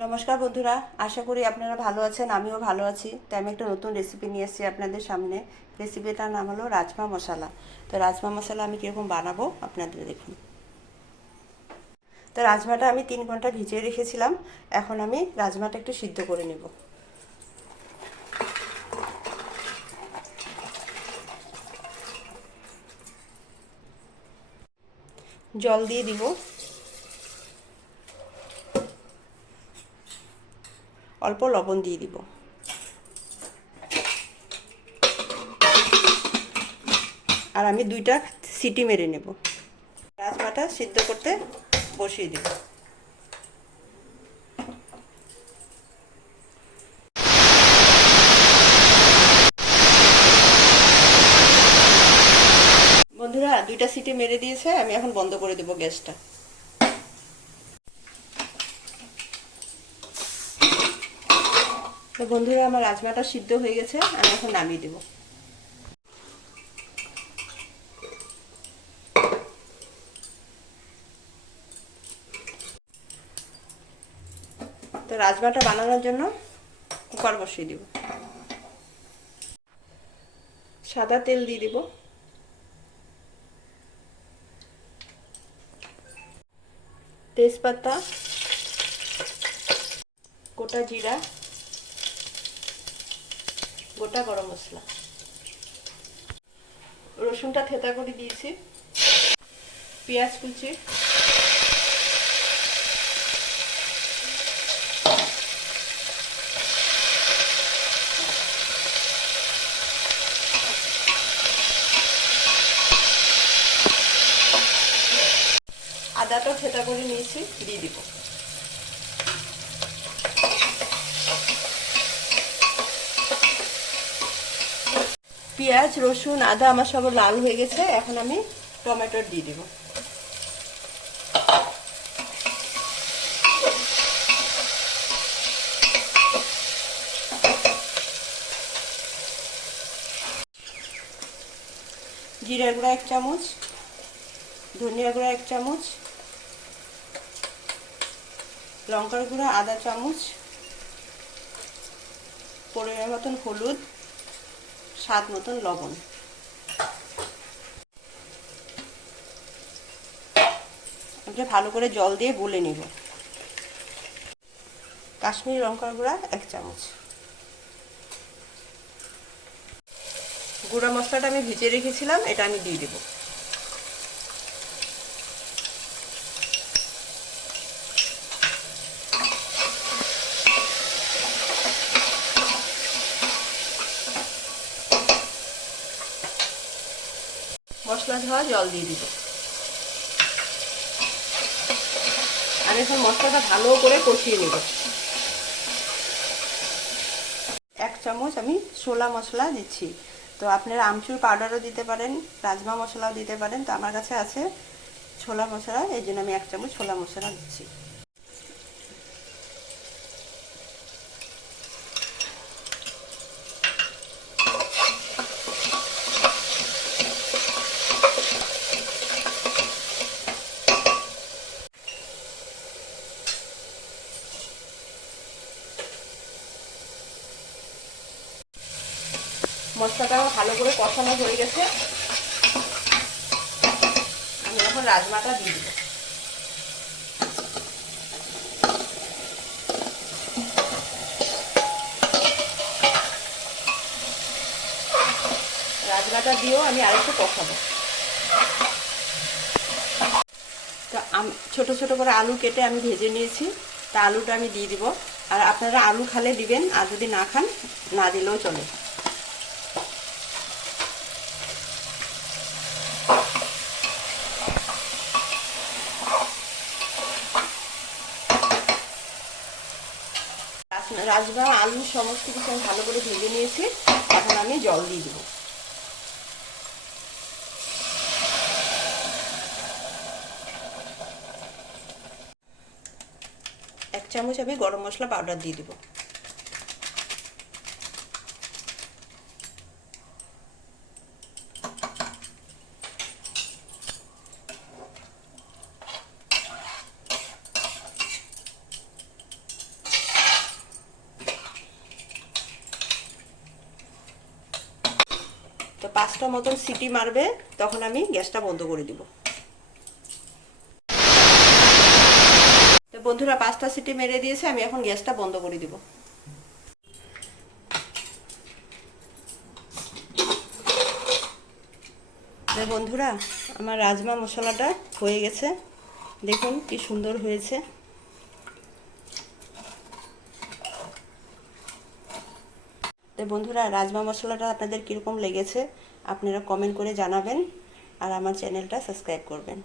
নমস্কার বন্ধুরা, আশা করি আপনারা ভালো আছেন। আমিও ভালো আছি। তাই আমি একটা নতুন রেসিপি নিয়ে এসেছি আপনাদের সামনে। রেসিপিটার নাম হলো রাজমা মশলা। তো রাজমা মশলা আমি কীরকম বানাবো আপনাদের দেখুন। তো রাজমাটা আমি 3 ঘন্টা ভিজিয়ে রেখেছিলাম। এখন আমি রাজমাটা একটু সিদ্ধ করে নেব। জল দিয়ে দিব, অল্প লবণ দিয়ে দিব, আর আমি 2টা সিটি মেরে নেব। রাজমাটা সিদ্ধ করতে বসিয়ে দেব। বন্ধুরা 2টা সিটি মেরে দিয়েছে, আমি এখন বন্ধ করে দেব গ্যাসটা। তো বন্ধুরা, আমার রাজমাটা সিদ্ধ হয়ে গেছে, আমি এখন নামিয়ে দেব। তো রাজমাটা বানানোর জন্য কুকার বসিয়ে দিব। সাদা তেল দিয়ে দিব, তেজপাতা, গোটা জিরা, গোটা গরম মশলা, রসুনটা থেতা করে দিয়েছি, পেঁয়াজ কুচি, আদাটা থেতা করে নিয়েছি, দিয়ে দিব। পেঁয়াজ, রসুন, আদা আমার সব লাল হয়ে গেছে। এখন আমি টমেটো দিয়ে দেব। জিরা গুঁড়া 1 চামচ, ধনিয়া গুঁড়া 1 চামচ, লঙ্কার গুঁড়া আধা চামচ, পরিমাণ মতন হলুদ, স্বাদ মতন লবণ। এটা ভালো করে জল দিয়ে গুলে নেব। কাশ্মীরি লঙ্কার গুঁড়া 1 চামচ। গুঁড়া মশলাটা আমি ভিজিয়ে রেখেছিলাম, এটা আমি দিয়ে দেব। মশলা ধোয়া জল দিয়ে দিব। আমি এখন মশলাটা ভালো করে কষিয়ে নেব। 1 চামচ আমি ছোলা মশলা দিচ্ছি। তো আপনারা আমচুর পাউডারও দিতে পারেন, রাজমা মশলাও দিতে পারেন। তো আমার কাছে আছে ছোলা মশলা, এই জন্য আমি 1 চামচ ছোলা মশলা দিচ্ছি। মশলাটা ভালো করে কষানো হয়ে গেছে, আমি এখন রাজমাটা দিয়ে দেব। রাজমাটা দিয়েও আমি আরেকটু কষাবো। তো ছোট ছোট করে আলু কেটে আমি ভেজে নিয়েছি। তা আলুটা আমি দিয়ে দিব। আর আপনারা আলু খালে দিবেন, আর যদি না খান না দিলেও চলে। রাজমা আলু সমস্ত কিছু আমি ভালো করে ভেজে নিয়েছি। এখন আমি জল দিয়ে দেবো। 1 চামচ আমি গরম মশলা পাউডার দিয়ে দেবো। 5টা মতন সিটি মারবে, তখন আমি গ্যাসটা বন্ধ করে দিব। তো বন্ধুরা 5টা সিটি মেরে দিয়েছে, আমি এখন গ্যাসটা বন্ধ করে দিব। তো বন্ধুরা আমার রাজমা মশলাটা হয়ে গেছে, দেখুন কি সুন্দর হয়েছে। তো বন্ধুরা রাজমা মশলাটা আপনাদের কীরকম লেগেছে আপনারা কমেন্ট করে জানাবেন, আর আমার চ্যানেলটা সাবস্ক্রাইব করবেন।